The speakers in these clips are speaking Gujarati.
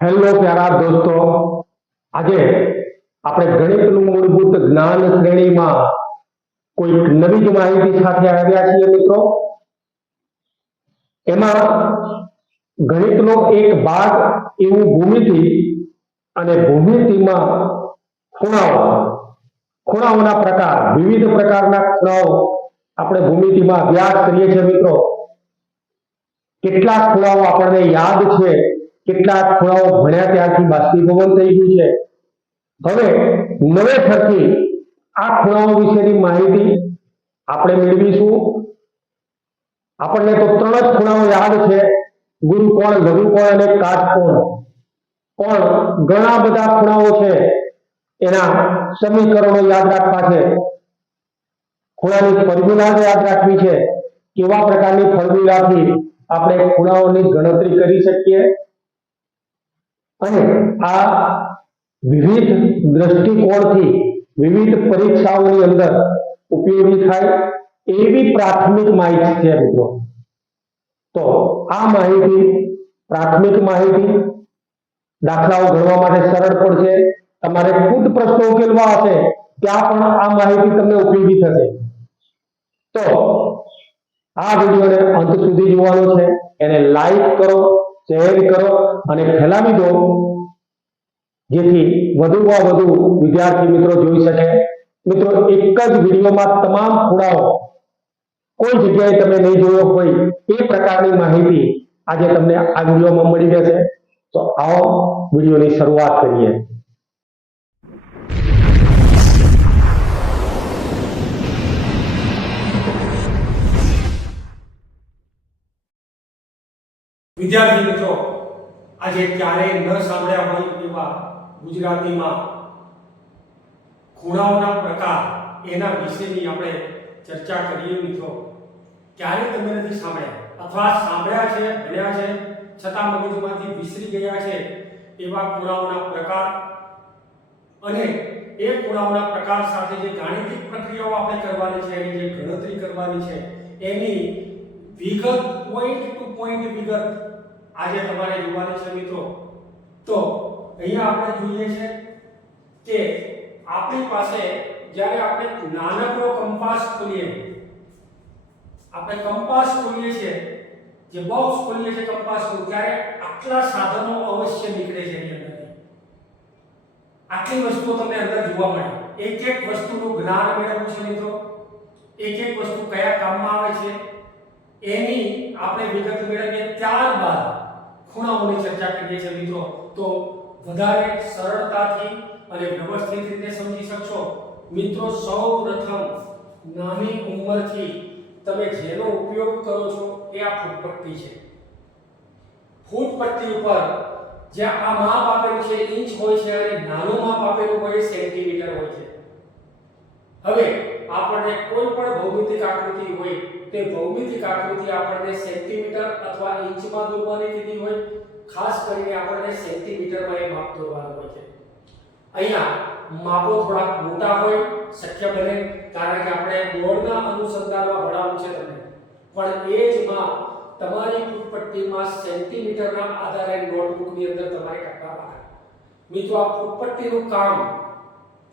હેલો પ્યારા દોસ્તો, આજે આપણે ગણિતનું મૂળભૂત જ્ઞાન શ્રેણીમાં કોઈ નવી જ માહિતી સાથે આવ્યા છીએ મિત્રો. એમાં ગણિતનો એક ભાગ એવું ભૂમિતિ અને ભૂમિતિમાં ખૂણાઓના પ્રકાર, વિવિધ પ્રકારના ખૂણાઓ આપણે ભૂમિતિમાં અભ્યાસ કરીએ છીએ મિત્રો. કેટલાક ખૂણાઓ આપણને યાદ છે, કેટલાક ખૂણાઓ ભણ્યા ત્યારથી બાષ્પીભવન થઈ ગયું છે. હવે નવેસરથી આ ખૂણાઓ વિશેની માહિતી આપણે મેળવીશું. આપણને તો 3 જ ખૂણાઓ યાદ છે, ગુરુકોણ, લઘુકોણ અને કાટકોણ. પણ ઘણા બધા ખૂણાઓ છે, એના સમીકરણો યાદ રાખવા છે, ખૂણાની ફોર્મ્યુલા યાદ રાખવી છે. કેવા પ્રકારની ફોર્મ્યુલાથી આપણે ખૂણાઓની ગણતરી કરી શકીએ અને આ વિવિધ દ્રષ્ટિકોણથી વિવિધ પરીક્ષાઓની અંદર ઉપયોગી થાય એવી પ્રાથમિક માહિતી છે મિત્રો. તો આ માહિતી, પ્રાથમિક માહિતી દાખલાઓ ગણવા માટે સરળ પડશે. તમારે ખુદ પ્રશ્નો ઉકેલવા હશે ત્યાં પણ આ માહિતી તમને ઉપયોગી થશે. તો આ વિડીયોને અંત સુધી જોવાનો છે. એને લાઈક કરો, શેર કરો અને ફેલાવી દો, જેથી વધુમાં વધુ વિદ્યાર્થી મિત્રો જોઈ શકે. મિત્રો, એક જ વિડીયોમાં તમામ ખૂણાઓ કોઈ જગ્યાએ તમે નહીં જોયો હોય એ પ્રકારની માહિતી આજે તમને આ વિડીયોમાં મળી જશે. તો આવો વિડીયોની શરૂઆત કરીએ. વિદ્યાર્થી મિત્રો, આજે ક્યારેય ન સાંભળ્યા હોય એવા ગુજરાતીમાં ખૂણાઓના પ્રકાર એના વિશેની આપણે ચર્ચા કરીએ મિત્રો. ક્યારેય તમે નથી સાંભળ્યા અથવા સાંભળ્યા છે, ભણ્યા છે, છતાં મગજમાંથી વિસરી ગયા છે એવા ખૂણાઓના પ્રકાર અને એ ખૂણાઓના પ્રકાર સાથે જે ગાણિતિક પ્રક્રિયાઓ આપણે કરવાની છે, એની જે ગણતરી કરવાની છે, એની વિગત, પોઈન્ટ ટુ પોઈન્ટ વિગત આજે તમારે જોવાની છે મિત્રો. તો અહીંયા આપણે જોઈએ છે કે આપણી પાસે જ્યારે આપણે નાનકડો કંપાસ ખોલીએ, આપણે કંપાસ ખોલીએ છીએ, જે બોક્સ ખોલીએ છીએ કંપાસનું, ત્યારે આટલા સાધનો અવશ્ય નીકળે છે એની અંદર. આટલી વસ્તુઓ તમને અંદર જોવા મળે. એક એક વસ્તુનું જ્ઞાન મેળવવું છે મિત્રો. એક એક વસ્તુ કયા કામમાં આવે છે એની આપણે વિગત મેળવીએ, ત્યારબાદ ખૂણાઓની ચર્ચા કરીએ છીએ મિત્રો. તો વધારે સરળતાથી અને વ્યવસ્થિત રીતે સમજી શકશો મિત્રો. સૌપ્રથમ નાની ઉંમરથી તમે જેનો ઉપયોગ કરો છો એ આ ફૂટપટ્ટી છે. ફૂટપટ્ટી ઉપર જ્યાં આ માપ આપેલું છે ઇંચ હોય છે અને નાનું માપ આપેલું હોય સેન્ટીમીટર હોય છે. હવે આપણને કોઈ પણ ભૌમિતિક આકૃતિ હોય તે ભૌમિતિક આકૃતિ આપણને સેન્ટીમીટર અથવા ઇંચમાં દોરવાની કીધી હોય. ખાસ કરીને આપણને સેન્ટીમીટરમાં એ માપ દોરવાનું હોય છે. અહીંયા માપો થોડા મોટા હોય શક્ય બને, કારણ કે આપણે બોર્ડના અનુસંધાનમાં ભણાવવું છે તમને. પણ એ જ માપ તમારી ફૂટપટ્ટીમાં સેન્ટીમીટરના આધારે નોટબુકની અંદર તમારે કરવાનું. મિત્રો, આ ફૂટપટ્ટીનું કામ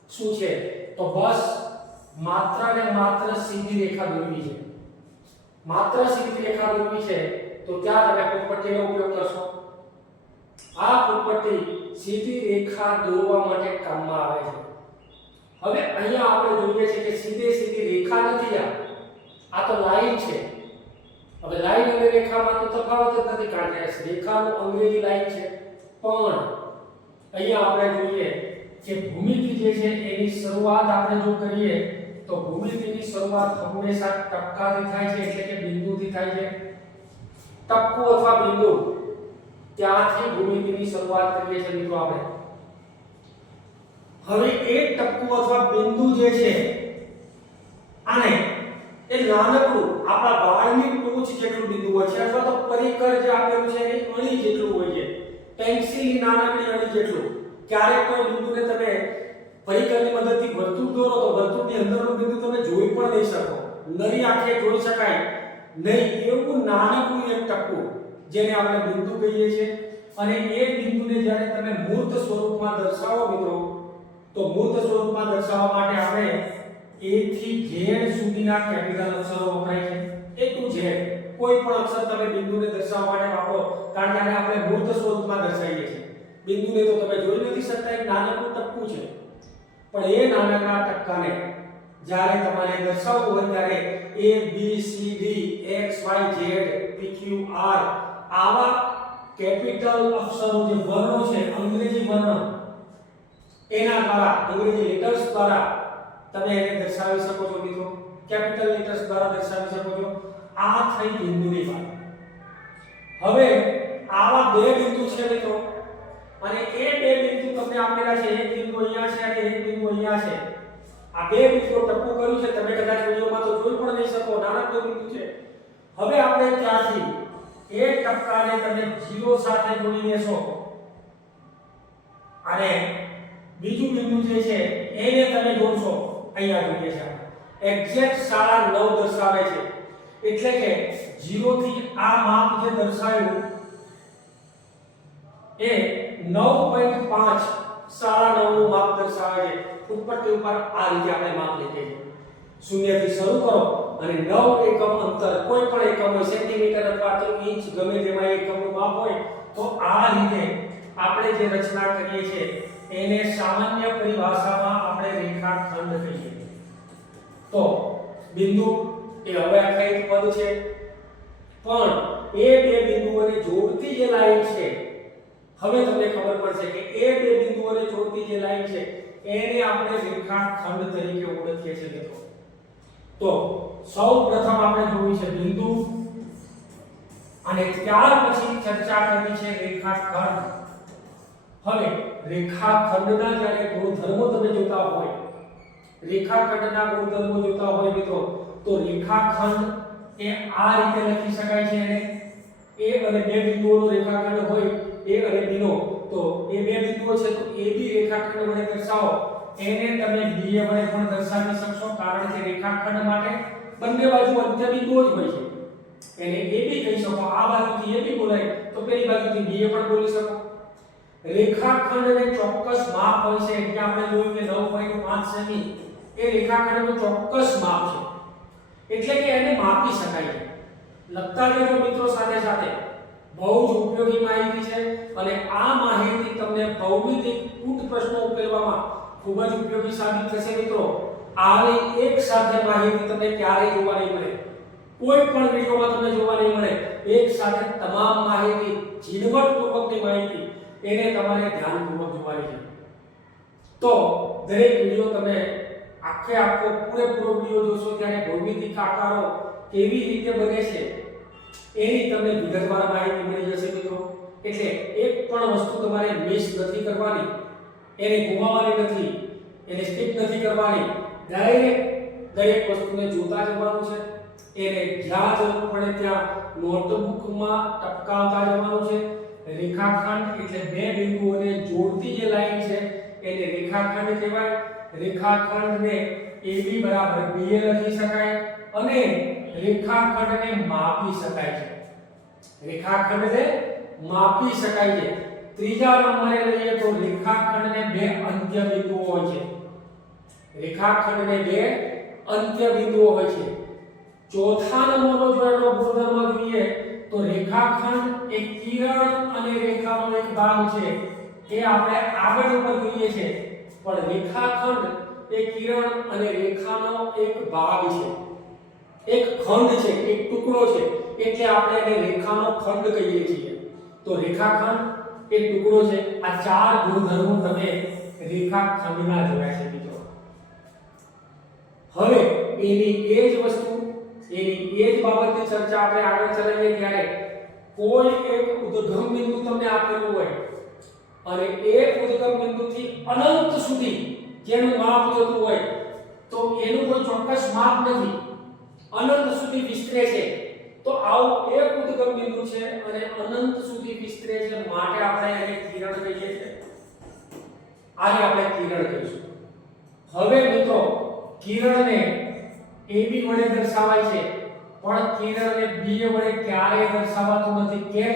શું છે? તો બસ માત્ર ને માત્ર સીધી રેખા દોરવી છે. માત્ર સીધી રેખા દોરવી છે તો ત્યાં તમે ફૂટપટ્ટીનો ઉપયોગ કરશો. આ ફૂટપટ્ટી સીધી રેખા દોરવા માટે કામમાં આવે છે. હવે અહીંયા આપણે જોઈએ છે કે સીધી રેખા નથી, આ તો લાઈન છે. હવે લાઈન અને રેખામાં તો તફાવત જ નથી, કારણ કે રેખાનું અંગ્રેજી લાઈન છે. પણ અહીંયા આપણે જોઈએ કે ભૂમિતિ જે છે એની શરૂઆત આપણે જો કરીએ તો ભૂમિતિની શરૂઆત હંમેશા ટપકાથી થાય છે, એટલે કે બિંદુથી થાય છે. ટપકું અથવા બિંદુ, ત્યાંથી ભૂમિતિની શરૂઆત કરીએ છીએ મિત્રો આપણે. હવે એક ટપકું અથવા બિંદુ જે છે આને એ નાનકડું આપણા વાળની ટોચ જેટલું બિંદુ હોય છે, અથવા તો પરિકર જે આપેલું છે એની અણી જેટલું હોય છે, પેન્સિલની નાનકડી અણી જેટલું. ક્યારેક કોઈ બિંદુને તમે પરિકરની મદદથી વર્તુળ દોરો તો વર્તુળની અંદરનું બિંદુ તમે જોઈ પણ નહીં શકો, નરી આંખે જોઈ શકાય નહીં એવું નાનકડું એક ટપકું, જેને આપણે બિંદુ કહીએ છીએ, અને એ બિંદુને જ્યારે તમે મૂર્ત સ્વરૂપમાં દર્શાવો મિત્રો, તો મૂર્ત સ્વરૂપમાં દર્શાવવા માટે આપણે A થી Z સુધીના કેપિટલ અક્ષરો વપરાય છે. A to Z કોઈ પણ અક્ષર તમે બિંદુને દર્શાવવા માટે વાપરો, કારણ કે આને આપણે મૂર્ત સ્વરૂપમાં દર્શાવીએ છીએ. બિંદુને તો તમે જોઈ નથી શકતા, એક નાનકડું ટપકું છે, પણ એ નાનકડા ટપકાને જ્યારે તમારે દર્શાવવું હોય ત્યારે A B C D X Y Z P Q R આવા કેપિટલ અક્ષરો જે વર્ણો છે, અંગ્રેજી વર્ણ, એના દ્વારા, અંગ્રેજી લેટર્સ દ્વારા તમે એને દર્શાવી શકો છો મિત્રો. કેપિટલ લેટર્સ દ્વારા દર્શાવી શકો છો. આ થઈ બિંદુની વાત. હવે આવા બે બિંદુ છે મિત્રો, અને એ બે બિંદુ તમને આપેલા છે. એક બિંદુ અહીંયા છે અને એક બિંદુ અહીંયા છે. આ બે બિંદુઓ ટપકું કર્યું છે, તમે કદાચ વિડિયોમાં તો જોઈ પણ નહીં શકો, નાનકડું બિંદુ છે. હવે આપણે ત્યાંથી એક ટપકાને તમે 0 સાથે જોડી દેશો અને બીજું બિંદુ જે છે એને તમે જોડશો. અહીંયા જોઈએ છે એક્ઝેક્ટ 9.5 દર્શાવે છે, એટલે કે 0 થી આ માપ જે દર્શાવ્યું એ 9.5 9.5 નું માપ દર્શાવે છે. ઉપરથી ઉપર આ રીતે આપણે માપ લીધે છે. 0 થી શરૂ કરો અને 9 એકમ અંતર, કોઈ પણ એકમ હોય, સેન્ટીમીટર અથવા તો ઇંચ, ગમે તેમાં એકમનું માપ હોય, તો આ રીતે આપણે જે રચના કરીએ છીએ એને સામાન્ય પરિભાષામાં આપણે રેખાખંડ કહીએ છીએ. તો બિંદુ એ હવે આખી પદ છે, પણ એ બે બિંદુઓને જોડતી જે લાઈન છે, હવે તમને ખબર પડશે કે એ બે બિંદુઓને જોડતી જે લાઈન છે એને આપણે રેખાખંડ તરીકે ઓળખીએ છીએ મિત્રો. તો સૌપ્રથમ આપણે જોયું છે બિંદુ, અને ત્યાર પછી ચર્ચા કરી છે રેખાખંડ. હવે રેખાખંડના જ્યારે ગુણધર્મો તમે જોતા હોય, રેખાખંડના ગુણધર્મો જોતા હોય મિત્રો, તો રેખાખંડ એ આ રીતે લખી શકાય છે. એને A અને બે બિંદુઓનો રેખાખંડ હોય, A અને B નો, તો એ બે બિંદુઓ છે તો AB રેખાખંડ વડે દર્શાવો. એને તમે BA વડે પણ દર્શાવી શકશો, કારણ કે રેખાખંડ માટે બંને બાજુ અંત્ય બિંદુઓ જ હોય છે. એને AB કહી શકો, આ બાજુથી AB બોલાય તો પેલી બાજુથી BA પણ બોલી શકો. રેખાખંડને ચોક્કસ માપ હોય છે, એટલે આપણે જોયું કે 9.5 સેમી એ રેખાખંડનું ચોક્કસ માપ છે, એટલે કે એને માપી શકાય છે. લખતા રહેજો મિત્રો સાથે સાથે, બહુ જ ઉપયોગી માહિતી છે અને આ માહિતી તમને ભૌમિતિક કૂટ પ્રશ્નો ઉકેલવામાં ખૂબ જ ઉપયોગી સાબિત થશે મિત્રો. આવી એક સાથે માહિતી તમને ક્યારેય જોવા નહીં મળે, કોઈ પણ વિડિયોમાં તમને જોવા નહીં મળે. એક સાથે તમામ માહિતી, ઝીણવટપૂર્વકની માહિતી, એને તમારે ધ્યાનપૂર્વક જોવાની છે. તો દરેક વિડિયો તમે આખો પૂરેપૂરો વિડિયો જોશો ત્યારે ભૌમિતિક આકારો કેવી રીતે બને છે એની તમને વિગતવાર માહિતી મળી જશે મિત્રો. એટલે એક પણ વસ્તુ તમારે મિસ નથી કરવાની, એને ગુમાવવાની નથી, એને સ્કીપ નથી કરવાની. ડાયરેક્ટ દરેક વસ્તુને જોતા જવાનું છે. એને જ્યાં જરૂર પડે ત્યાં નોટબુકમાં ટપકાવતા જવાનું છે. રેખાખંડ એટલે બે બિંદુઓને જોડતી જે લાઈન છે એને રેખાખંડ કહેવાય. રેખાખંડને AB બરાબર BA લખી શકાય અને રેખાખંડને માપી શકાય છે. રેખાખંડને માપી શકાય છે. ત્રીજા નંબરે લઈએ તો રેખાખંડને બે અંત્ય બિંદુઓ હોય છે. રેખાખંડને બે અંત્ય બિંદુઓ હોય છે. ચોથા નંબરનો જો એનો ગુણધર્મ જોઈએ તો રેખાખંડ એ કિરણ અને રેખાનો એક ભાગ છે. એ આપણે આગળ ઉપર જોઈએ છે, પણ રેખાખંડ એ કિરણ અને રેખાનો એક ભાગ છે, એક ખંડ છે, એક ટુકડો છે, એટલે આપણે એને રેખાનો ખંડ કહીએ છીએ. તો રેખાખંડ એક ટુકડો છે. આ ચાર ગુણધર્મો તમે રેખાખંડના જોયા છે મિત્રો. હવે એની એ જ વસ્તુ, એની એ જ બાબતની ચર્ચા આપણે આગળ ચલાવીએ ત્યારે કોઈ એક ઉદ્ગમ બિંદુ તમને આપેલું હોય અને એ ઉદ્ગમ બિંદુથી અનંત સુધી જેનું માપ જોતું હોય, તો એનું કોઈ ચોક્કસ માપ નથી, અનંત સુધી વિસ્તરે છે. તો આવું એક ઉદ્ગમ બિંદુ છે અને અનંત સુધી વિસ્તરે છે, માટે આપણે એને કિરણ કહીએ છીએ. આને આપણે કિરણ કહીશું. હવે મિત્રો કિરણને AB વડે દર્શાવાય છે, પણ કિરણને BA વડે ક્યારેય દર્શાવાતું નથી. કેમ?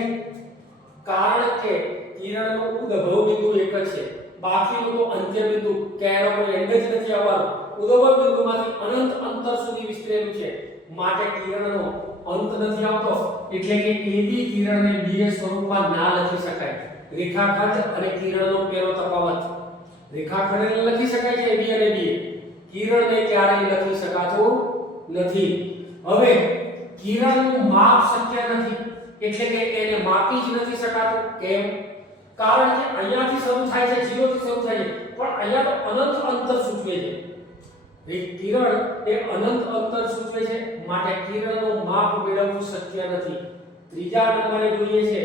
કારણ કે કિરણનો ઉદ્ભવ બિંદુ એક જ છે, બાકીનું તો અંત્ય બિંદુ ક્યાંય કોઈ એન્ડ જ નથી આવવાનું. ઉદ્ભવ બિંદુમાંથી અનંત અંતર સુધી વિસ્તરેલું છે, માટે કિરણનો અંત નથી આવતો. એટલે કે AB કિરણને BA સ્વરૂપમાં ના લખી શકાય. રેખાખંડ અને કિરણનો પેલો તફાવત, રેખાખંડને લખી શકાય છે AB અને BA, કિરણને ક્યારેય લખી શકાતું નથી. હવે કિરણનું માપ શક્ય નથી, એટલે કે એને માપી જ નથી શકાતું. કેમ? કારણ કે અહીંયાથી શરૂ થાય છે, 0 થી શરૂ થાય છે, પણ અહીંયા તો અનંત અંતર સૂચવે છે. કિરણ એ અનંત અંતર સૂચવે છે, માટે કિરણનું માપ મેળવવું શક્ય નથી. ત્રીજા નંબરે જોઈએ છે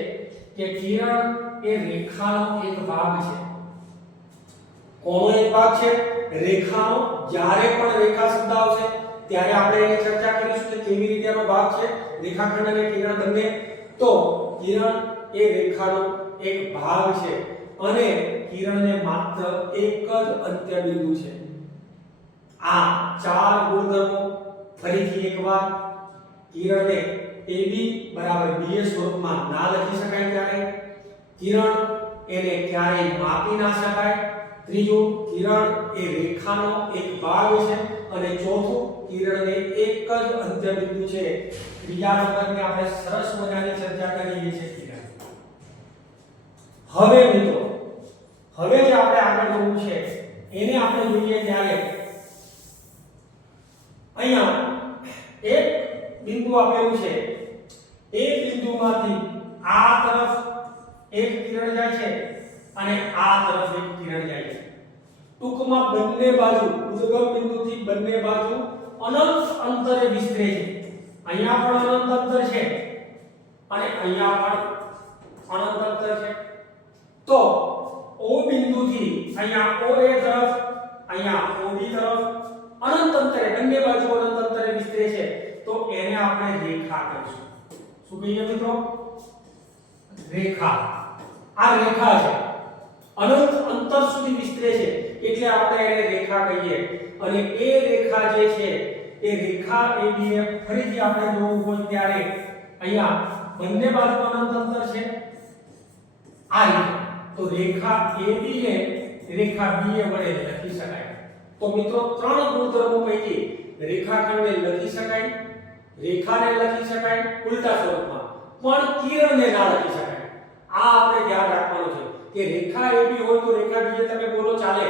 કે કિરણ એ રેખાનો એક ભાગ છે. કોનો એક ભાગ છે? રેખાનો. જ્યારે પણ રેખા શબ્દ આવશે ત્યારે આપણે એની ચર્ચા કરીશું કે કેવી રીતે એનો ભાગ છે, રેખાખંડ અને કિરણ બંને. તો કિરણ એ રેખાનો એક ભાગ છે અને કિરણને માત્ર એક જ અંત્ય બિંદુ છે. આ ચાર ગુણધર્મો ફરીથી એકવાર, કિરણને AB બરાબર BA સ્વરૂપમાં ના લખી શકાય ત્યારે, કિરણ એને ક્યારેય માપી ના શકાય, ત્રીજું કિરણ એ રેખાનો એક ભાગ છે, અને ચોથું કિરણને એક જ અંત્ય બિંદુ છે. ત્રીજા નંબરની આપણે સરસ મજાની ચર્ચા કરી છે કિરણ. હવે મિત્રો, હવે જે આપણે આગળ જોવું છે એને આપણે જોઈએ ત્યારે અહીંયા એક બિંદુ આપેલું છે, એ બિંદુમાંથી આ તરફ એક કિરણ જાય છે અને આ તરફ એક કિરણ જાય છે. ટૂંકમાં બંને બાજુ, ઉદ્ગમ બિંદુથી બંને બાજુ અનંત અંતરે વિસ્તરે છે. અહીંયા પણ અનંત અંતર છે અને અહીંયા પણ અનંત અંતર છે. તો O બિંદુથી અહીંયા OA તરફ, અહીંયા OB તરફ અનંત અંતરે, બંને બાજુ અનંત અંતરે વિસ્તરે છે, તો એને આપણે રેખા કહીશું. શું કહીએ મિત્રો? રેખા. આ રેખા છે, અનંત અંતર સુધી વિસ્તરે છે, એટલે આપણે એને રેખા કહીએ. અને એ રેખા જે છે એ રેખા AB ને ફરીથી આપણે જોવું હોય ત્યારે અહીંયા બંને બાજુ અનંત અંતર છે. આ રીતે તો રેખા AB ને રેખા BA વડે લખી શકાય. તો મિત્રો ત્રણ ગુણધર્મો પૈકી રેખાખંડને લખી શકાય, રેખાને લખી શકાય ઉલટા સ્વરૂપમાં, પણ કિરણને ના લખી શકાય. આ આપણે ધ્યાન રાખવાનું છે કે રેખા AB હોય તો રેખા BA તમે બોલો ચાલે,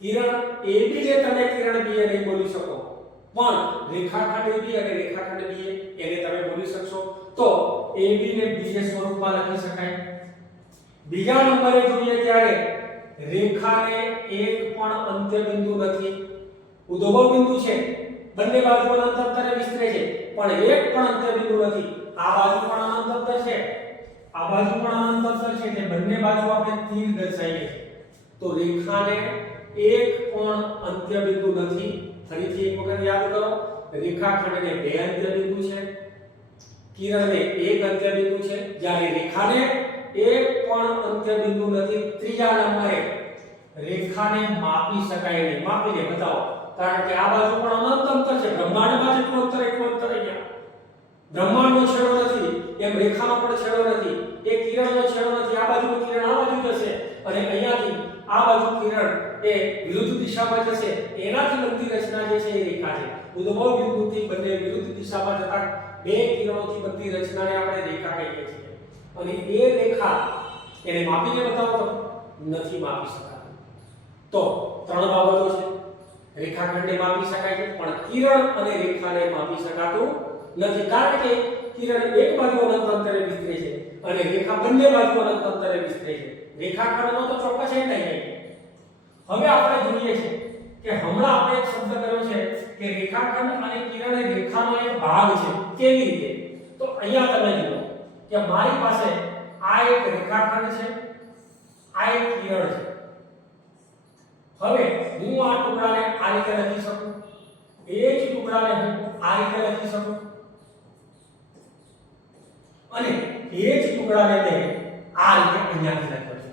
કિરણ AB ને તમે કિરણ BA નહીં બોલી શકો, પણ રેખાખંડ AB અને રેખાખંડ BA એને તમે બોલી શકશો. તો AB ને BA સ્વરૂપમાં લખી શકાય. બીજા નંબરે જોઈએ ત્યારે રેખાને એક પણ અંત્ય બિંદુ નથી. ઉદ્ભવ બિંદુ છે, બંને બાજુ અનંત અંતરે વિસ્તરે છે, પણ એક પણ અંત્ય બિંદુ નથી. આ બાજુ પણ અનંત અંતર છે, આ બાજુ પણ અનંત અંતર છે, એટલે બંને બાજુ આપણે તીર દર્શાવીએ છીએ. તો રેખાને એક પણ અંત્ય બિંદુ નથી. ફરીથી એક વખત યાદ કરો, રેખાખંડને બે અંત્ય બિંદુ છે, કિરણને એક અંત્ય બિંદુ છે, જ્યારે રેખાને એક પણ અંત્ય બિંદુ નથી. ત્રીજા નંબરે રેખાને માપી શકાય નહીં. માપીને બતાવો, કારણ કે આ બાજુ પણ અનંત અંતર છે, બ્રહ્માંડમાં જેટલું અંતર એટલું અંતર અહીંયા. બ્રહ્માંડનો છેડો નથી એમ રેખાનો પણ છેડો નથી, એ કિરણનો છેડો નથી. આ બાજુનું કિરણ આ બાજુ જશે અને અહીંયાથી આ બાજુ કિરણ એ વિરુદ્ધ દિશામાં જશે, એનાથી બનતી રચના જે છે એ રેખા છે. ઉદ્ભવ બિંદુથી બંને વિરુદ્ધ દિશામાં જતા બે કિરણોથી બનતી રચનાને આપણે રેખા કહીએ છીએ. અને એ રેખા એને માપીને બતાવો તો નથી માપી શકાતી. તો ત્રણ બાબતો છે, રેખાખંડને માપી શકાય છે પણ કિરણ અને રેખાને માપી શકાતું નથી, કારણ કે કિરણ એક બાજુ અનંત અંતરે વિસ્તરે છે અને રેખા બંને બાજુ અનંત અંતરે વિસ્તરે છે. રેખાખંડનો તો ચોક્કસ એન્ડ થઈ જાય. હવે આપણે જોઈએ છે કે હમણાં આપણે એક શબ્દ કર્યો છે કે રેખાખંડ અને કિરણ એ રેખાનો એક ભાગ છે. કેવી રીતે? તો અહીંયા તમે જુઓ કે મારી પાસે આ એક રેખાખંડ છે, આ એક કિરણ છે. હવે હું આ ટુકડાને આ રીતે લખી શકું, એ જ ટુકડાને હું આ રીતે લખી શકું અને એ જ ટુકડાને મેં આ રીતે અહીંયાથી લખ્યો છે.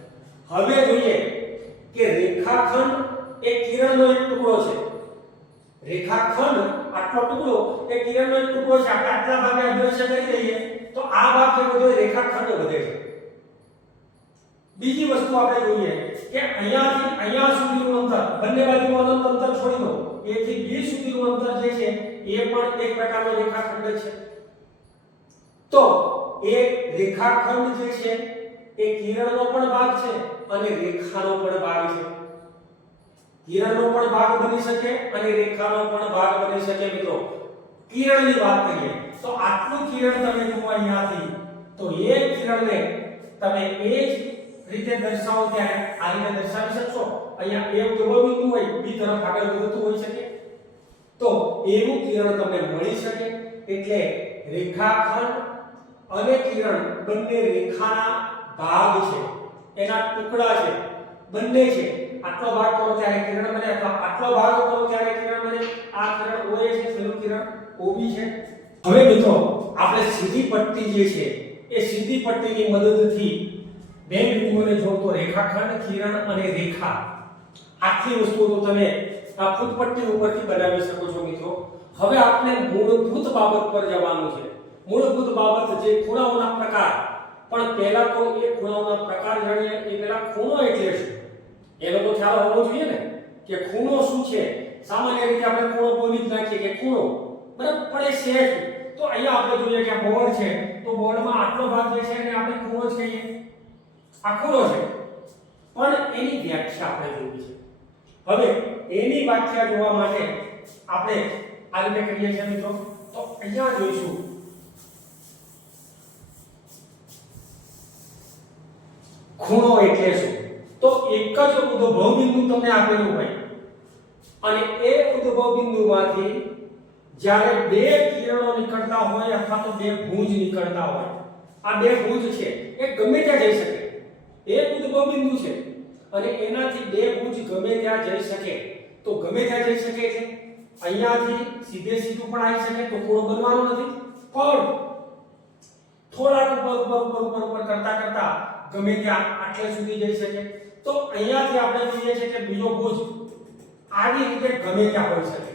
હવે જોઈએ કે રેખાખંડ એ કિરણનો એક ટુકડો છે રેખાખંડ આટલો ટુકડો એ કિરણનો એક ટુકડો છે, આપણે આટલા ભાગે અદ્રશ્ય કરી દઈએ તો આ ભાગ જે બધો રેખાખંડ વધે છે. બીજી વસ્તુ આપણે જોઈએ કે અહીંયાથી અહીંયા સુધીનું અંતર, બંને બાજુનું અનંત અંતર છોડી દો, a થી b સુધીનું અંતર જે છે એ પણ એક પ્રકારનો રેખાખંડ છે. તો એ રેખાખંડ જે છે એ કિરણનો પણ ભાગ છે અને રેખાનો પણ ભાગ છે. કિરણનો પણ ભાગ બની શકે અને રેખાનો પણ ભાગ બની શકે. મિત્રો કિરણની વાત કરીએ તો આટલું કિરણ તમે જુઓ અહીંયાથી, તો એ કિરણને તમે એ જ રીતે દર્શાવો ત્યારે આ રીતે દર્શાવી શકશો. અહીંયા એ ઉદ્ભવ બિંદુ હોય, બી તરફ આગળ વધતું હોઈ શકે, તો એવું કિરણ તમને મળી શકે. એટલે રેખાખંડ અને કિરણ બંને રેખાના ભાગ છે, એના ટુકડા છે, બંને છે. આટલો ભાગ કરો ત્યારે કિરણ બને અથવા આટલો ભાગ કરો ત્યારે કિરણ બને. આ કિરણ OA છે, પેલું કિરણ OB છે. હવે મિત્રો આપણે સીધી પટ્ટી જે છે એ સીધી પટ્ટીની મદદથી બે બિંદુઓને જોડતો રેખાખંડ, કિરણ અને રેખા, આટલી વસ્તુઓ તો તમે આ ફૂટપટ્ટી ઉપરથી બનાવી શકો છો. મિત્રો હવે આપણે મૂળભૂત બાબત પર જવાનું છે. મૂળભૂત બાબત જે ખૂણાઓના પ્રકાર. પણ પહેલા તો એ ખૂણાઓના પ્રકાર જાણીએ. એ પહેલા ખૂણો એટલે શું એનો તો ખ્યાલ હોવો જોઈએ ને, કે ખૂણો શું છે. સામાન્ય રીતે આપણે ખૂણો બોલી જ નાખીએ કે ખૂણો, બરાબર, પણ એ છે શું? તો અહીંયા આપણે જોઈએ કે બોર્ડ છે, તો બોર્ડમાં આટલો ભાગ જે છે એને આપણે ખૂણો જ કહીએ. આ ખૂણો છે, પણ એની વ્યાખ્યા આપણે જોવી છે. હવે એની વ્યાખ્યા જોવા માટે આપણે આ રીતે કરીએ છીએ મિત્રો. તો અહીંયા જોઈશું ખૂણો એટલે શું. તો એક જ ઉદ્ભવ બિંદુ તમને આપેલું હોય અને એ ઉદ્ભવ બિંદુમાંથી જ્યારે બે કિરણો નીકળતા હોય અથવા તો બે ભુજ નીકળતા હોય, આ બે ભુજ છે એ ગમે ત્યાં જઈ શકે. એક ઉદ્ભવ બિંદુ છે અને એનાથી બે ભુજ ગમે ત્યાં જઈ શકે. તો ગમે ત્યાં જઈ શકે એટલે અહીંયાથી સીધે સીધું પણ આવી શકે, તો ખૂણો બનવાનો નથી. પણ થોડાક ઉપર કરતા કરતા ગમે ત્યાં આટલે સુધી જઈ શકે. તો અહીંયાથી આપણે જોઈએ છે કે બીજો ભુજ આવી રીતે ગમે ત્યાં હોઈ શકે.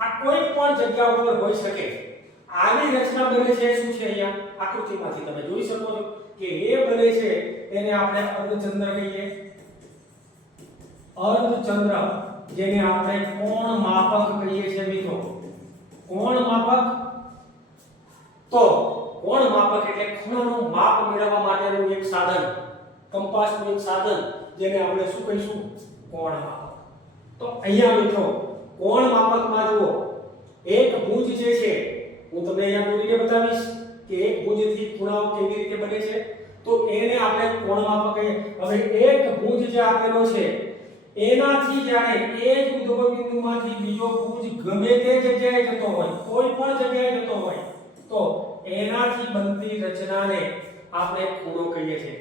આ કોઈ પણ જગ્યા ઉપર હોઈ શકે. આવી રચના બને છે શું છે? અહીંયા આકૃતિમાંથી તમે જોઈ શકો છો કે એ બને છે એને આપણે અર્ધચંદ્ર કહીએ. અર્ધચંદ્ર જેને આપણે કોણ માપક કહીએ છીએ મિત્રો. કોણ માપક, તો કોણ માપક એટલે ખૂણાનું માપ મેળવવા માટેનું એક સાધન, કંપાસનું એક સાધન, જેને આપણે શું કહીશું? કોણ માપક. તો અહીંયા મિત્રો કોણ માપકમાં જુઓ, એક ભુજ જે છે, હું તમને અહીંયા દોરીને બતાવીશ કે એક ભુજથી ખૂણાઓ કેવી રીતે બને છે. તો એને આપણે કોણ માપક કહીએ. હવે એક ભુજ જે આપેલો છે એનાથી જ્યારે એ જ ઉદ્ભવ બિંદુમાંથી બીજો ભુજ ગમે તે જગ્યાએ જતો હોય, કોઈ પણ જગ્યાએ જતો હોય, તો એનાથી બનતી રચનાને આપણે ખૂણો કહીએ છીએ.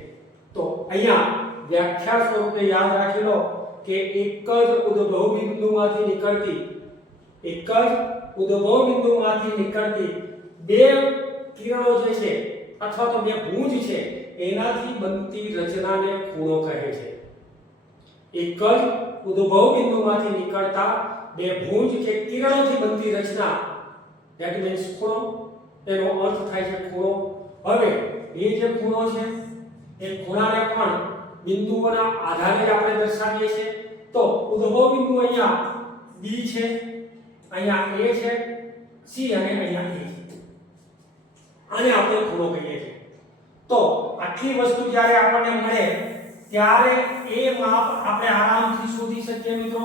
તો અહીંયા વ્યાખ્યા સ્વરૂપે યાદ રાખી લો કે એક જ ઉદ્ભવ બિંદુમાંથી નીકળતી બે કિરણો જે છે અથવા તો બે ભુજ છે એનાથી બનતી રચનાને ખૂણો કહે છે. એક જ ઉદ્ભવ બિંદુમાંથી નીકળતા બે ભુજ કે કિરણોથી બનતી રચના, ધેટ મીન્સ ખૂણો, એનો અર્થ થાય છે ખૂણો. હવે એ જે ખૂણો છે એ ખૂણાને પણ બિંદુઓના આધારે આપણે દર્શાવીએ છીએ. તો ઉદ્ભવ બિંદુ અહીંયા B છે, અહીંયા A છે, C અને અહીંયા A છે. આને આપણે ખૂણો કહીએ છીએ. તો આટલી વસ્તુ જ્યારે આપણને મળે ત્યારે એ માપ આપણે આરામથી શોધી શકીએ મિત્રો.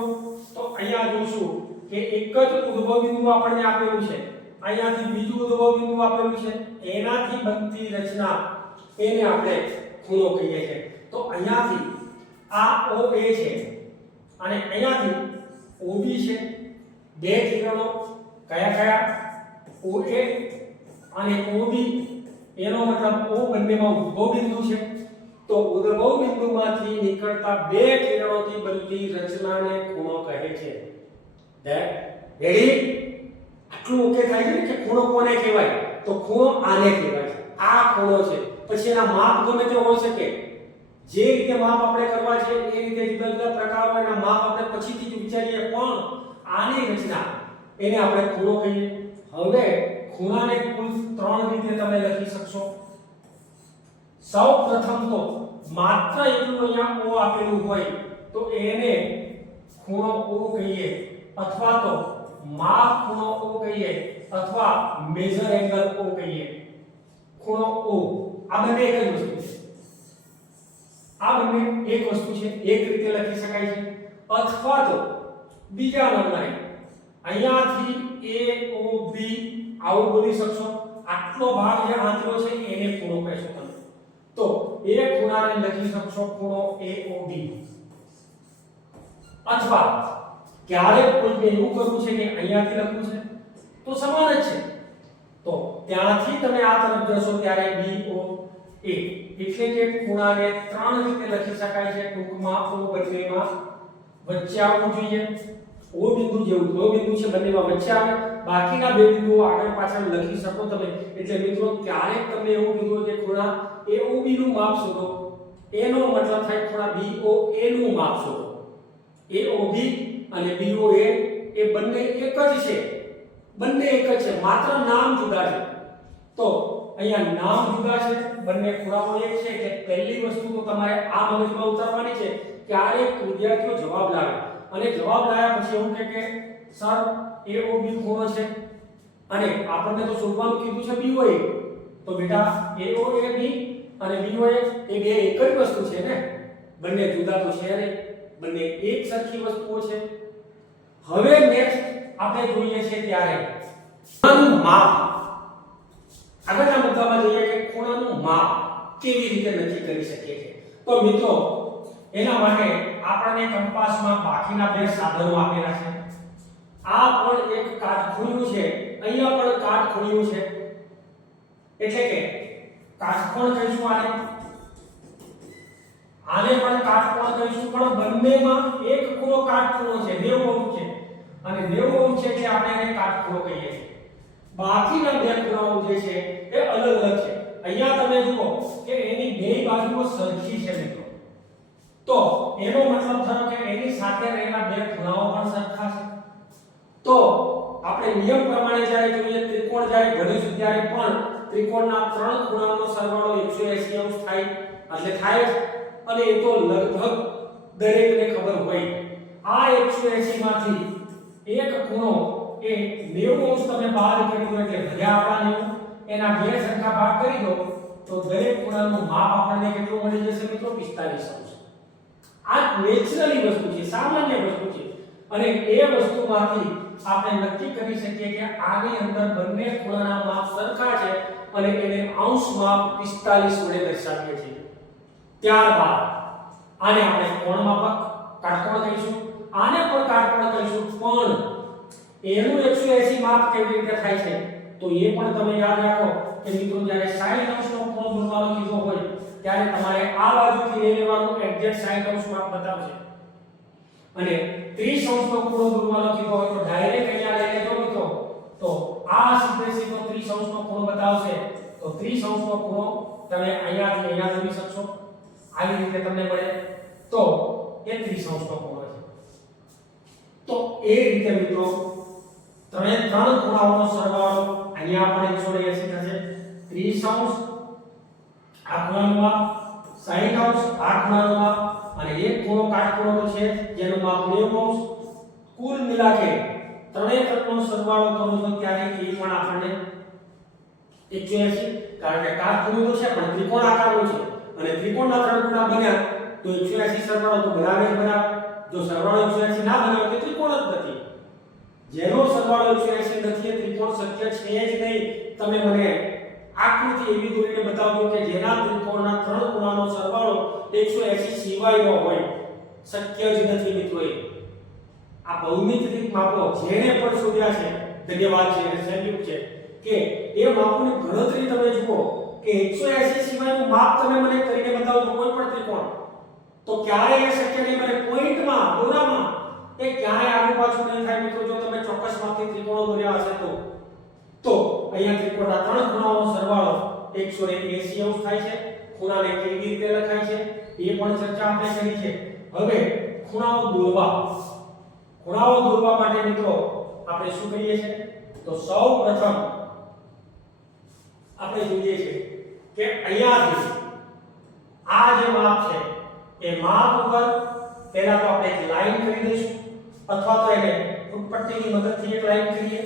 તો અહીંયા જોઈશું કે એક જ ઉદ્ભવ બિંદુ આપણને આપેલું છે, અહીંયાથી બીજું ઉદ્ભવ બિંદુ આપેલું છે, એનાથી બનતી રચના એને આપણે ખૂણો કહીએ છીએ. તો અહીંયાથી આ OA છે અને અહીંયાથી OB છે. બે કિરણો કયા કયા? OA અને OB. એનો મતલબ O બંનેમાં ઉદ્ભવ બિંદુ છે. તો ઉદ્ભવ બિંદુમાંથી નીકળતા બે કિરણોથી બનતી રચનાને ખૂણો કહે છે. That ready? આટલું ઓકે થાય છે કે ખૂણો કોને કહેવાય? તો ખૂણો આને કહેવાય. આ ખૂણો છે. પછી એના માપ ગમે તે હોઈ શકે. જે રીતે માપ આપણે કરવા છે એ રીતે જુદા જુદા પ્રકારોના માપ આપણે પછીથી જ વિચારીએ, પણ આની રચના એને આપણે ખૂણો કહીએ. હવે ખૂણાને કુલ 3 રીતે તમે લખી શકશો. સૌ પ્રથમ તો માત્ર એટલું અહીંયા O આપેલું હોય તો એને ખૂણો O કહીએ અથવા તો માપ ખૂણો O કહીએ અથવા મેજર એંગલ O કહીએ. ખૂણો O આ બંને એક જ વસ્તુ છે. આ બંને એક વસ્તુ છે, એક રીતે લખી શકાય છે. અથવા તો બીજા નંબરે અહીંયાથી AOB આવું બોલી શકશો. આટલો ભાગ જે આંતરો છે એને ખૂણો કહેશો તમે. તો એ ખૂણાને લખી શકશો ખૂણો AOB. અથવા ક્યારે કોઈને એવું કરવું છે કે અહીંયાથી લખવું છે તો સમાન જ છે. તો ત્યાંથી તમે આ તરફ જશો ત્યારે BOA એટલે કે ખૂણાને 3 રીતે લખી શકાય છે. ટૂંકમાં O બંનેમાં વચ્ચે આવવું જોઈએ. O બિંદુ જેવું O બિંદુ છે બંનેમાં વચ્ચે આવે. બાકીના બે બિંદુઓ આગળ પાછળ લખી શકો તમે. એટલે મિત્રો ક્યારેક તમને એવું કીધું કે ખૂણા AOB નું માપ શોધો, એનો મતલબ થાય ખૂણા BOA નું માપ શોધો. AOB અને BOA એ બંને એક જ છે. બંને એક જ છે, માત્ર નામ જુદા છે. તો અહીંયા નામ જુદા છે, બંને ખૂણાઓ એક છે. એટલે પહેલી વસ્તુ તો તમારે આ મગજમાં ઉતારવાની છે. ક્યારેક વિદ્યાર્થીઓ જવાબ લાવે અને જવાબ લાવ્યા પછી એવું કહે કે સર AOB ખૂણો છે અને આપણને તો શોધવાનું કીધું છે BOA. તો બેટા AOAB અને BOA એ બે એક જ વસ્તુ છે ને, બંને જુદા તો છે નહીં, બંને એક સરખી વસ્તુઓ છે. હવે નેક્સ્ટ આપણે જોઈએ છે ત્યારે ખૂણાનું માપ. આગળના મુદ્દામાં જોઈએ કે ખૂણાનું માપ કેવી રીતે નક્કી કરી શકીએ છીએ. તો મિત્રો એના માટે આપણને કંપાસમાં બાકીના બે સાધનો આપેલા છે. આ પણ એક કાટખૂણિયું છે, અહીંયા પણ કાટખૂણિયું છે. એટલે કે કાટકોણ કહીશું આને પણ કાટકોણ કહીશું, પણ બંનેમાં એક ખૂણો કાટખૂણો છે, 90 અંશ છે. અને 90 અંશ છે એટલે આપણે એને કાટખૂણો કહીએ છીએ. બાકીના બે ખૂણાઓ જે છે એ અલગ અલગ છે. અહીંયા તમે જુઓ કે એની બે બાજુઓ સરખી છે મિત્રો. તો એનો મતલબ થયો કે એની સાથે રહેલા બે ખૂણાઓ પણ સરખા છે. તો આપણે નિયમ પ્રમાણે જ્યારે જોઈએ ત્રિકોણ જ્યારે ગણીશું ત્યારે પણ ત્રિકોણના 3 ખૂણાનો સરવાળો 180 અંશ થાય એટલે થાય જ. અને એ તો લગભગ દરેકને ખબર હોય. આ 180 માંથી એક ખૂણો એ 90 અંશ તમે બાદ કરી દો એટલે ભર્યા આપણા 90, એના બે સરખા ભાગ કરી દો તો દરેક ખૂણાનું માપ આપણને કેટલું મળી જશે મિત્રો? 45 અંશ. આ નેચરલી વસ્તુ છે, સામાન્ય વસ્તુ છે. અને એ વસ્તુમાંથી આપણે નક્કી કરી શકીએ કે આની અંદર બંને ખૂણાના માપ સરખા છે અને એને અંશ માપ 45 વડે દર્શાવીએ છીએ. ત્યારબાદ આને આપણે કોણ માપક કાટકોણ કહીશું, આને પણ કાટકોણ કહીશું. પણ એનું 180 માપ કેવી રીતે થાય છે તો એ પણ તમે યાદ રાખો કે મિત્રો જ્યારે 60 અંશનો ખૂણો દોરવાનો કીધો હોય ત્યારે તમારે આ બાજુથી લઈ લેવાનું, એક્ઝેક્ટ 60 અંશ માપ બતાવશે. અને 30 અંશનો ખૂણો દોરવાનો કીધો હોય તો ડાયરેક્ટ અહીંયા લઈ લેજો મિત્રો. તો આ સીધે સીધો 30 અંશનો ખૂણો બતાવશે. તો 30 અંશનો ખૂણો તમે અહીંયાથી અહીંયા દોરી શકશો. આવી રીતે તમને મળે તો એ 30 અંશનો ખૂણો છે. તો એ રીતે મિત્રો તમે 3 ખૂણાઓનો સરવાળો અહીંયા પણ 180 થશે. 30 અંશ આ ખૂણાનું માપ, 60 અંશ આ ખૂણાનું માપ અને એક ખૂણો કાટખૂણો છે જેનું માપ 90 અંશ. કુલ મિલાકે ત્રણેય તત્વોનો સરવાળો કરો છો ત્યારે એ પણ આપણને 180, કારણ કે કાટખૂણો તો છે પણ ત્રિકોણ આકારનો છે અને ત્રિકોણના 3 ખૂણા બન્યા તો 180 સરવાળો તો બરાબર બરાબર. જો સરવાળો 180 ના બન્યો તો ત્રિકોણ જ નથી. જેનો સરવાળો 180 નથી એ ત્રિકોણ શક્ય છે જ નહીં. તમે મને આકૃતિ એવી દોરીને બતાવજો કે જેના ત્રિકોણના 3 ખૂણાનો સરવાળો 180 સિવાયનો હોય. શક્ય જ નથી મિત્રો. આ ભૌમિતિક માપો જેને પણ શોધ્યા છે ધન્યવાદ છે અને સેલ્યુટ છે કે એ માપોની ગણતરી તમે જુઓ કે 180 સિવાયનું માપ તમે મને કરીને બતાવજો કોઈ પણ ત્રિકોણ તો ક્યારે એ શક્ય નહીં બને. પોઈન્ટમાં દોરામાં એ ક્યારે આગળ પાછું નહીં થાય મિત્રો. જો તમે ચોક્કસ માપથી ત્રિકોણો દોર્યા હશે તો અહીંયા ત્રિકોણના 3 ખૂણાઓનો સરવાળો 180 અંશ થાય છે. ખૂણાને કેવી રીતે લખાય છે એ પણ ચર્ચા આપણે કરી છે. હવે ખૂણાઓ દોરવા ખૂણાઓ દોરવા માટે મિત્રો આપણે શું કરીએ છીએ? તો સૌ પ્રથમ આપણે જોઈએ છે કે અહીંયાથી આ જે માપ છે એ માપ ઉપર પહેલા તો આપણે એક લાઈન કરી દઈશું અથવા તો એને ફૂટપટ્ટીની મદદથી એક લાઈન કરીએ.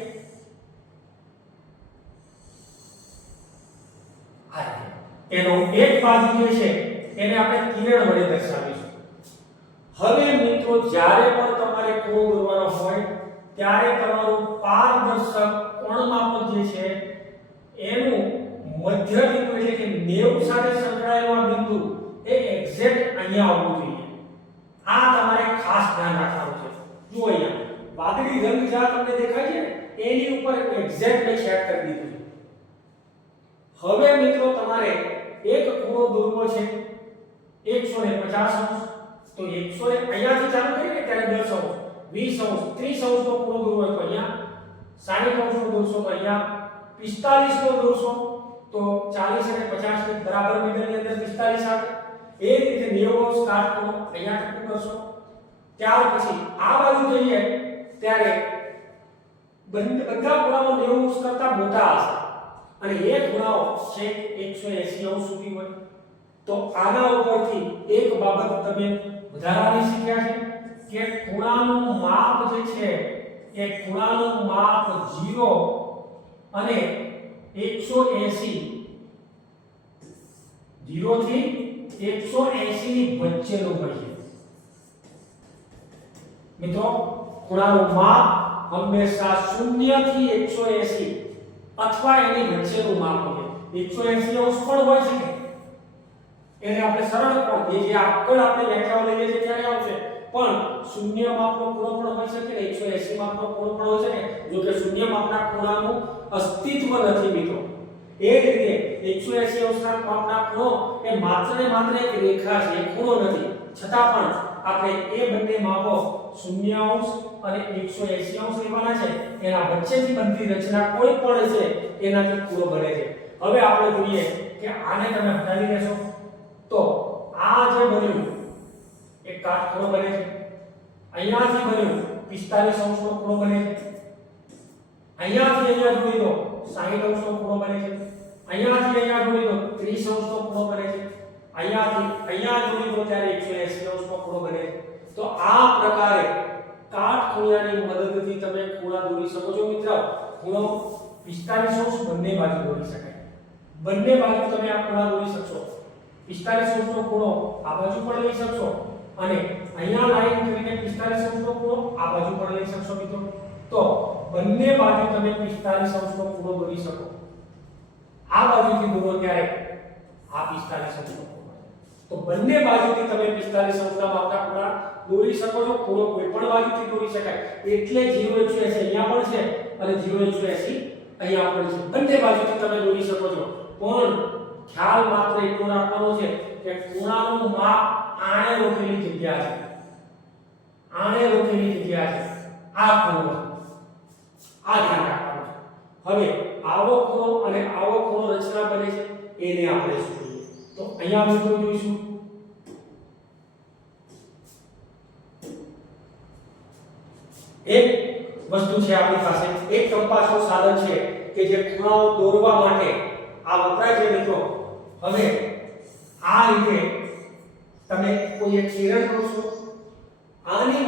એનો એક બાજુ જે છે એને આપણે કિરણ વડે દર્શાવીશું. હવે મિત્રો જ્યારે પણ તમારે ખૂણો દોરવાનો હોય ત્યારે તમારું પારદર્શક કોણમાપક જે છે એનું મધ્ય બિંદુ એટલે કે 90 સાથે સંકળાયેલું આ બિંદુ એ એક્ઝેક્ટ અહીંયા આવવું જોઈએ. આ તમારે ખાસ ધ્યાન રાખવાનું છે. જુઓ અહીંયા વાદળી રંગ જ્યાં તમને દેખાય છે એની ઉપર એક્ઝેક્ટ મેં સેટ કરી દીધું છે. હવે મિત્રો તમારે એક ખૂણો દોરવો છે 150 અંશ. તો 100 અહીંયાથી ચાલુ કરીએ ત્યારે 10 અંશ, 20 અંશ, 30 અંશનો ખૂણો દોરવો હોય તો અહીંયા, 60 અંશનો દોરશો તો અહીંયા, 45 નો દોરશો તો 40 અને 50 ની બરાબર મીટરની અંદર 45 આવે. એ રીતે 90 અંશ કાટખૂણો અહીંયા ટકવું કરશો. ત્યાર પછી આ બાજુ જઈએ ત્યારે બધા ખૂણાઓ 90 અંશ કરતા મોટા હશે અને એ ખૂણાઓ છેક 180 અંશ સુધી હોય. તો આના ઉપરથી એક બાબત તમે વધારાની શીખ્યા છે કે ખૂણાનું માપ જે છે એ ખૂણાનું માપ 0 અને 180 0 થી 180 ની વચ્ચેનું હોય છે. મિત્રો ખૂણાનું માપ હંમેશા 0 થી 180 અથવા એની વચ્ચેનું માપ હોય. 180 અંશ પણ હોય શકે. એને આપણે સરળ કોણ જે આગળ આપણે વ્યાખ્યાઓ લઈએ છીએ ત્યારે આવશે. પણ શૂન્ય માપનો ખૂણો પણ હોઈ શકે ને 180 માપનો ખૂણો પણ હોઈ શકે. જો કે શૂન્ય માપના ખૂણાનું અસ્તિત્વ નથી મિત્રો. એ જ રીતે 180 અંશના માપના ખૂણો એ માત્ર ને માત્ર એક રેખા છે, ખૂણો નથી. છતાં પણ આપણે એ બંને માપો 0 અંશ અને 180 અંશ લેવાના છે. એના વચ્ચેથી બનતી રચના કોઈ પણ છે એનાથી ખૂણો બને છે. હવે આપણે જોઈએ કે આને તમે હટાવી દેશો તો આ જે બન્યું એક કાટખૂણો બને છે. અહીંયાથી બન્યું 45 અંશનો ખૂણો બને છે. અહીંયાથી અહીંયા જોડી દો 60 અંશનો ખૂણો બને છે. અહીંયાથી અહીંયા જોડી દો 30 અંશનો ખૂણો બને છે. અહીંયાથી અહીંયા જોડી દો ત્યારે 180 અંશનો ખૂણો બને છે. તો આ પ્રકારે કાટખૂણાની મદદથી તમે ખૂણા દોરી શકો છો. મિત્રો ખૂણો 45 અંશ બંને બાજુ દોરી શકાય. બંને બાજુ તમે આ ખૂણા દોરી શકશો. 45 અંશનો ખૂણો આ બાજુ પણ લઈ શકશો અને અહીંયા લાઈન કરીને 45 અંશનો ખૂણો આ બાજુ પણ લઈ શકશો મિત્રો. તો બંને બાજુ તમે 45 અંશનો ખૂણો દોરી શકો. આ બાજુથી દોરો ત્યારે આ 45 અંશનો ખૂણો. તો બંને બાજુથી તમે 45 અંશના માપના ખૂણા દોરી શકો છો. ખૂણો કોઈ પણ બાજુથી દોરી શકાય. એટલે 0 180 અહીંયા પણ છે અને 0 180 અહીંયા પણ છે. બંને બાજુથી તમે દોરી શકો છો. પણ ખ્યાલ માત્ર એટલો રાખવાનો છે કે ખૂણાનું માપ આણે રોકેલી જગ્યા છે. આણે રોકેલી જગ્યા છે. આ ખૂણો આ ધ્યાન રાખવાનું છે. હવે આવો ખૂણો અને આવો ખૂણો રચના બને છે એને આપણે શું કહીએ? તો અહીંયા મિત્રો જોઈશું એક વસ્તુ છે આપણી પાસે એક કંપાસનું સાધન છે કે જે ખૂણાઓ દોરવા માટે આ વપરાય છે મિત્રો. હવે આ રીતે તમે કોઈ એક કિરણ દોરશો. આની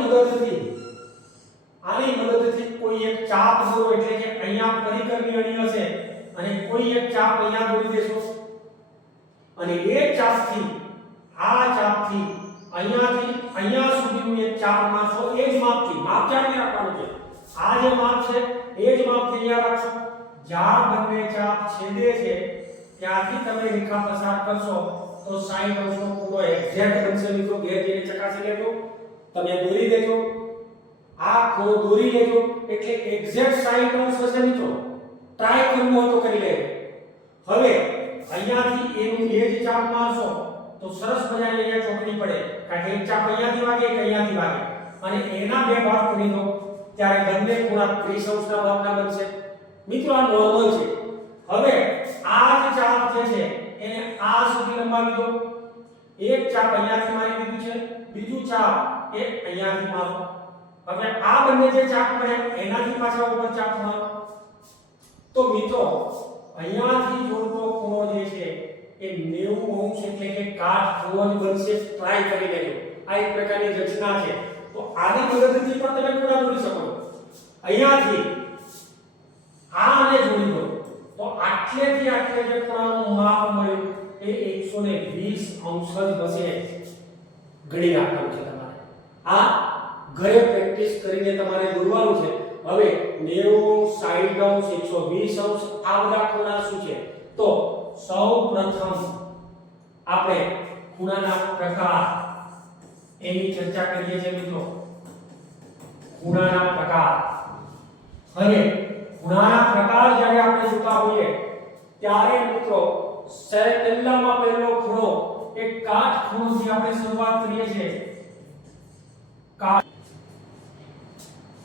મદદથી કોઈ એક ચાપ દોરો એટલે કે અહીંયા પરિકરની અણી હશે અને કોઈ એક ચાપ અહીંયા દોરી દેશો અને એ ચાપથી આ ચાપથી અહીંયાથી અહીંયા સુધીનું એક ચાપ મારશો. એ જ માપથી માપ જાળવી રાખવાનું છે. આ જે માપ છે એ જ માપથી અહીંયા રાખશો. જ્યાં બંને ચાપ છેદે છે ત્યાંથી તમે રેખા પસાર કરશો તો 60 અંશનો ખૂણો એક્ઝેક્ટ બનશે મિત્રો. ઘેર જઈને ચકાસી લેજો. તમે દોરી દેજો. આ ખૂણો દોરી લેજો એટલે એક્ઝેક્ટ 60 અંશ હશે મિત્રો. ટ્રાય કરવું હોય તો કરી લેજો. હવે અહીંયાથી એનું એ જ ચાપ મારશો તો સરસ મજાની અહીંયા ચોકડી પડે. કારણ કે એક ચાપ અહીંયાથી વાગે એક અહીંયાથી વાગે અને એના બે ભાગ કરી દો ત્યારે બંને ખૂણા 30 અંશના માપના બનશે. મિત્રો આ નોર્મલ છે. હવે આ જે ચાપ જે છે એને આ સુધી લંબાવી દો. એક ચાપ અહીંયાથી મારી દીધું છે, બીજું ચાપ એ અહીંયાથી મારો. હવે આ બંને જે ચાપ મળે એનાથી પાછા ઉપર ચાપ મળે તો મિત્રો અહીંયાથી જોડતો ખૂણો જે છે એ 90 અંશ એટલે કે કાટ ખૂણો જ બનશે. ટ્રાય કરી લેજો. આ એક પ્રકારની રચના છે. તો આની મદદથી પણ તમે ખૂણા દોરી શકો. અહીંયાથી આને જોડી દો તો આટલેથી આટલે જે ખૂણાનું માપ મળ્યું એ 120 અંશ જ બસે. ગણી રાખવાનું છે તમારે. આ ઘરે પ્રેક્ટિસ કરીને તમારે દોરવાનું છે. હવે 90 60 અંશ 120 અંશ આ બધા ખૂણા શું છે? તો સૌપ્રથમ આપણે ખૂણાના પ્રકાર એની ચર્ચા કરીએ છીએ મિત્રો. ખૂણાના પ્રકાર. હવે ખૂણાના પ્રકાર જ્યારે આપણે જોતા હોઈએ ત્યારે મિત્રો પહેલામાં પહેલો ખૂણો એક કાટ ખૂણોથી આપણે શરૂઆત કરીએ છીએ.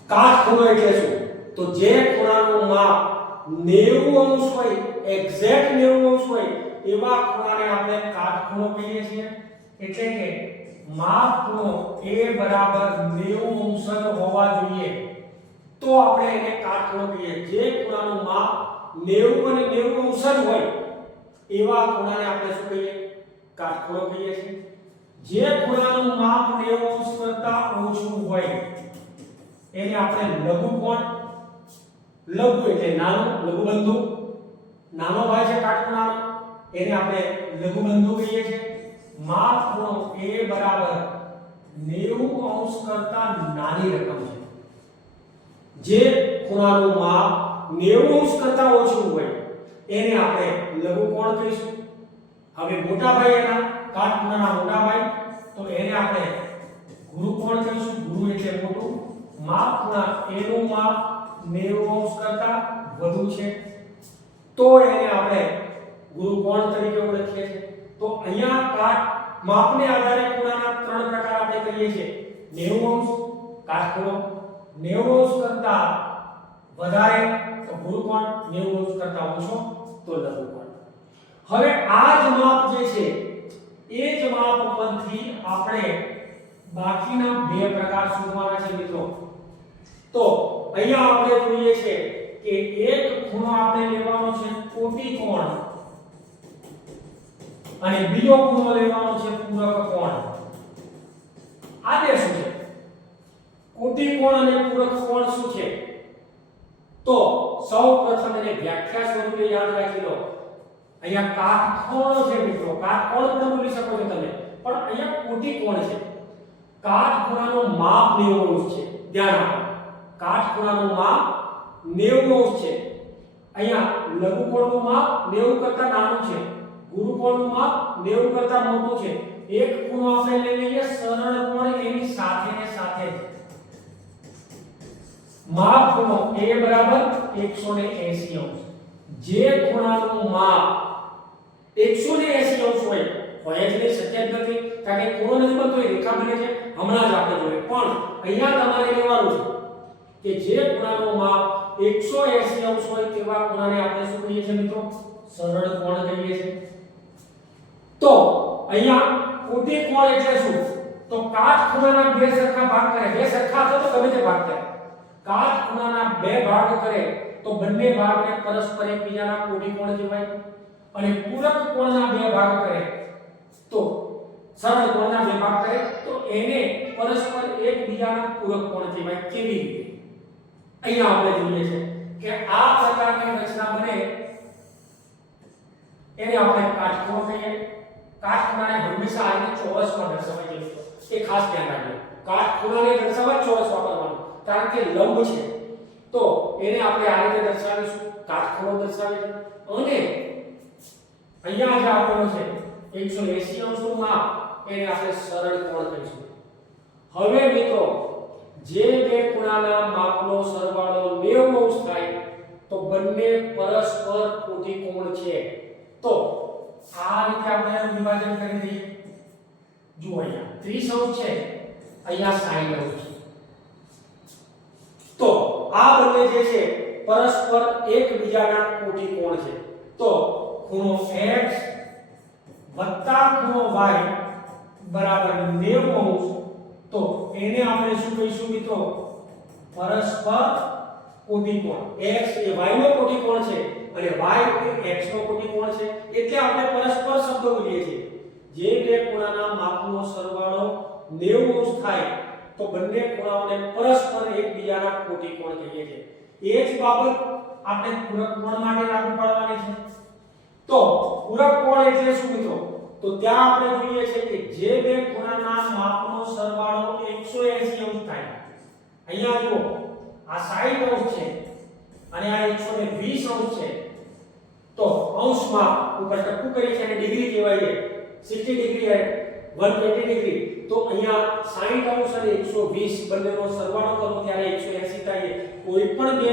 કાટ ખૂણો એટલે શું? તો જે ખૂણાનું માપ 90 અંશ હોય, એક્ઝેક્ટ 90 અંશ હોય એવા ખૂણાને આપણે કાટ ખૂણો કહીએ છીએ. એટલે કે માપ ખૂણો a બરાબર 90 અંશ જ હોવા જોઈએ તો આપણે એને કાટ ખૂણો કહીએ. જે ખૂણાનું માપ 90 અને 90 અંશ જ હોય એવા ખૂણાને આપણે શું કહીએ? કાટ ખૂણો કહીએ છીએ. જે ખૂણાનું માપ 90 અંશ કરતા ઓછું હોય એને આપણે લઘુકોણ, લઘુ એટલે નાનો, લઘુબંધુ, નાનો ભાઈ છે કાટખૂણાનો એને આપણે લઘુબંધુ કહીએ છીએ. માપ ખૂણો a બરાબર 90 અંશ કરતા નાની રકમ છે. જે ખૂણાનું માપ 90 અંશ કરતા ઓછું હોય એને આપણે લઘુકોણ કહીશું. હવે મોટા ભાઈ એના કાટખૂણાના મોટા ભાઈ તો એને આપણે ગુરુકોણ કહીશું. ગુરુ એટલે મોટું. માપ ખૂણા a નું માપ 90 અંશ કરતા વધુ છે તો એને આપણે ગુરુકોણ તરીકે ઓળખીએ છીએ. તો અહીંયા કાટ માપને આધારે ખૂણાના ત્રણ પ્રકાર આપણે કરીએ છીએ. 90 અંશ કાટખૂણો, 90 અંશ કરતા વધારે તો ગુરુકોણ, 90 અંશ કરતા ઓછો તો લઘુકોણ. હવે આ જ માપ જે છે એ જ માપ પરથી આપણે બાકીના બે પ્રકાર શોધવાના છે મિત્રો. તો અહીંયા આપણે જોઈએ છે કે એક ખૂણો આપણે લેવાનો છે કોટી કોણ અને બીજો ખૂણો લેવાનો છે પૂરક કોણ. આ બે શું છે? કોટી કોણ અને પૂરક કોણ શું છે? તો સૌપ્રથમ એને વ્યાખ્યા સ્વરૂપે યાદ રાખી લો. અહીંયા કાટકોણ છે મિત્રો. કાટકોણ પણ બોલી શકો છો તમે, પણ અહીંયા કોટી કોણ છે. કાટખૂણાનું માપ 90 અંશ છે. ધ્યાન આપો. કાટખૂણાનું માપ 90 અંશ છે. અહીંયા લઘુકોણનું માપ 90 કરતા નાનું છે. ગુરુકોણનું માપ 90 કરતા મોટું છે. એક ખૂણો આપણે લઈ લઈએ સરળ કોણ એની સાથે ને સાથે જ. માપ ખૂણો a બરાબર 180 અંશ. જે ખૂણાનું માપ 180 અંશ હોય જ નહીં, શક્ય જ નથી કારણ કે ખૂણો નથી બનતો, એ રેખા બને છે. હમણાં જ આપણે જોઈએ પણ અહીંયા તમારે લેવાનું છે કે જે ખૂણાનું માપ 180 અંશ હોય તેવા ખૂણાને આપણે શું કહીએ છીએ મિત્રો? સરળ કોણ કહીએ છીએ. તો અહીંયા કોટી કોણ એટલે શું? તો કાટખૂણાના બે સરખા ભાગ કરે. બે સરખા હતો તો ગમે તે ભાગ કરે. કાટખૂણાના બે ભાગ કરે તો બંને ભાગને પરસ્પર એકબીજાના કોટી કોણ કહેવાય. અને પૂરક કોણના બે ભાગ કરે તો સરળ કોણના બે ભાગ કરે તો એને પરસ્પર એકબીજાના પૂરક કોણ કહેવાય. કેવી રીતે? અહીંયા આપણે જોઈએ છે કે આ પ્રકારની રચના બને એને આપણે કાટખૂણો કહીએ. કાટખૂણાને હંમેશા આ રીતે ચોરસમાં દર્શાવાય છે. એ ખાસ ધ્યાન રાખજો. કાટખૂણાને દર્શાવવા ચોરસ વાપરવાનું કારણ કે લંબ છે તો એને આપણે આ રીતે દર્શાવીશું. કાટખૂણો દર્શાવે છે. અને અહીંયા જે આપેલો છે 180 અંશનું માપ એને આપણે સરળ કોણ કહીશું. હવે મિત્રો જે બે ખૂણાના માપનો સરવાળો 90 અંશ થાય તો બંને પરસ્પર કોટી કોણ છે. તો આ રીતે આપણે વિભાજન કરી દઈએ. જુઓ અહીંયા 30 અંશ છે, અહીંયા 60 અંશ છે. તો આ બંને જે છે પરસ્પર એકબીજાના કોટી કોણ છે. તો ખૂણો x વત્તા ખૂણો y બરાબર 90 અંશ. તો એને આપણે શું કહીશું મિત્રો? પરસ્પર કોટિકોણ. x એ y નો કોટિકોણ છે અને y એ x નો કોટિકોણ છે, એટલે આપણે પરસ્પર શબ્દ બોલીએ છીએ. જે બે ખૂણાના માપનો સરવાળો 90 અંશ થાય તો બંને ખૂણાઓને પરસ્પર એકબીજાના કોટિકોણ કહીએ છીએ. એ જ બાબત આપણે પૂરક કોણ માટે લાગુ પાડવાની છે. તો પૂરક કોણ એટલે શું મિત્રો? તો ત્યાં આપણે જોઈએ છે કે જે બે ખૂણાના માપનો સરવાળો 180 અંશ થાય. અહીંયા જુઓ, આ 60 અંશ છે અને આ 120 અંશ છે. તો અંશમાં ઉપર ટપકું કરીએ છીએ અને ડિગ્રી કહેવાય છે. 60 ડિગ્રી અને 120 ડિગ્રી. તો અહીંયા 60 અંશ અને 120 બંનેનો સરવાળો કરો ત્યારે 180 થાય. કોઈ પણ બે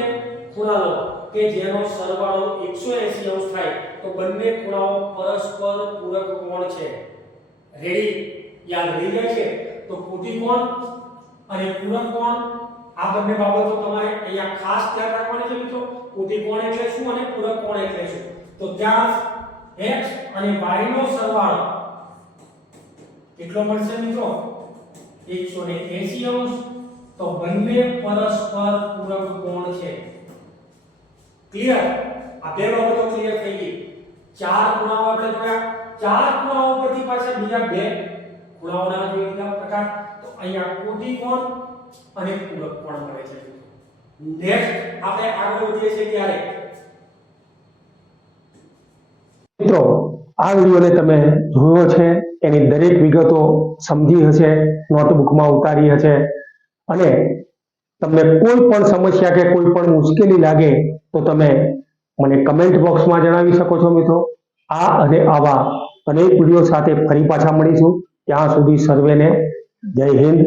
ખૂણા લો કે જેનો સરવાળો 180 અંશ થાય તો બંને ખૂણાઓ પરસ્પર પૂરક કોણ છે. રેડી? યાદ રહી જાય છે? તો કોટિકોણ અને પૂરક કોણ આ બંને બાબતો તમારે અહીંયા ખાસ ધ્યાન રાખવાની છે મિત્રો. કોટિકોણ એટલે શું અને પૂરક કોણ એટલે શું? તો ત્યાં x અને y નો સરવાળો કેટલો મળશે મિત્રો? 180 અંશ. તો બંને પરસ્પર પૂરક કોણ છે. ક્લિયર? આ બે બાબતો ક્લિયર થઈ ગઈ. ચાર ખૂણાઓ આપણે જોયા. ચાર ખૂણાઓ પરથી પાછા બીજા બે ખૂણાઓના જોઈતા પ્રકાર. તો અહીંયા કોટિકોણ અને પૂરક કોણ મળે છે. નેક્સ્ટ આપણે આગળ વધીએ છીએ ત્યારે મિત્રો આ વિડીયોને તમે જોયો છે, એની દરેક વિગતો સમજી હશે, નોટબુકમાં ઉતારી હશે અને તમને કોઈ પણ સમસ્યા કે કોઈ પણ મુશ્કેલી લાગે તો તમે મને કમેન્ટ બોક્સમાં જણાવી શકો છો મિત્રો. આ અને આવા અનેક વિડીયો સાથે ફરી પાછા મળીશું. ત્યાં સુધી સર્વેને જય હિન્દ,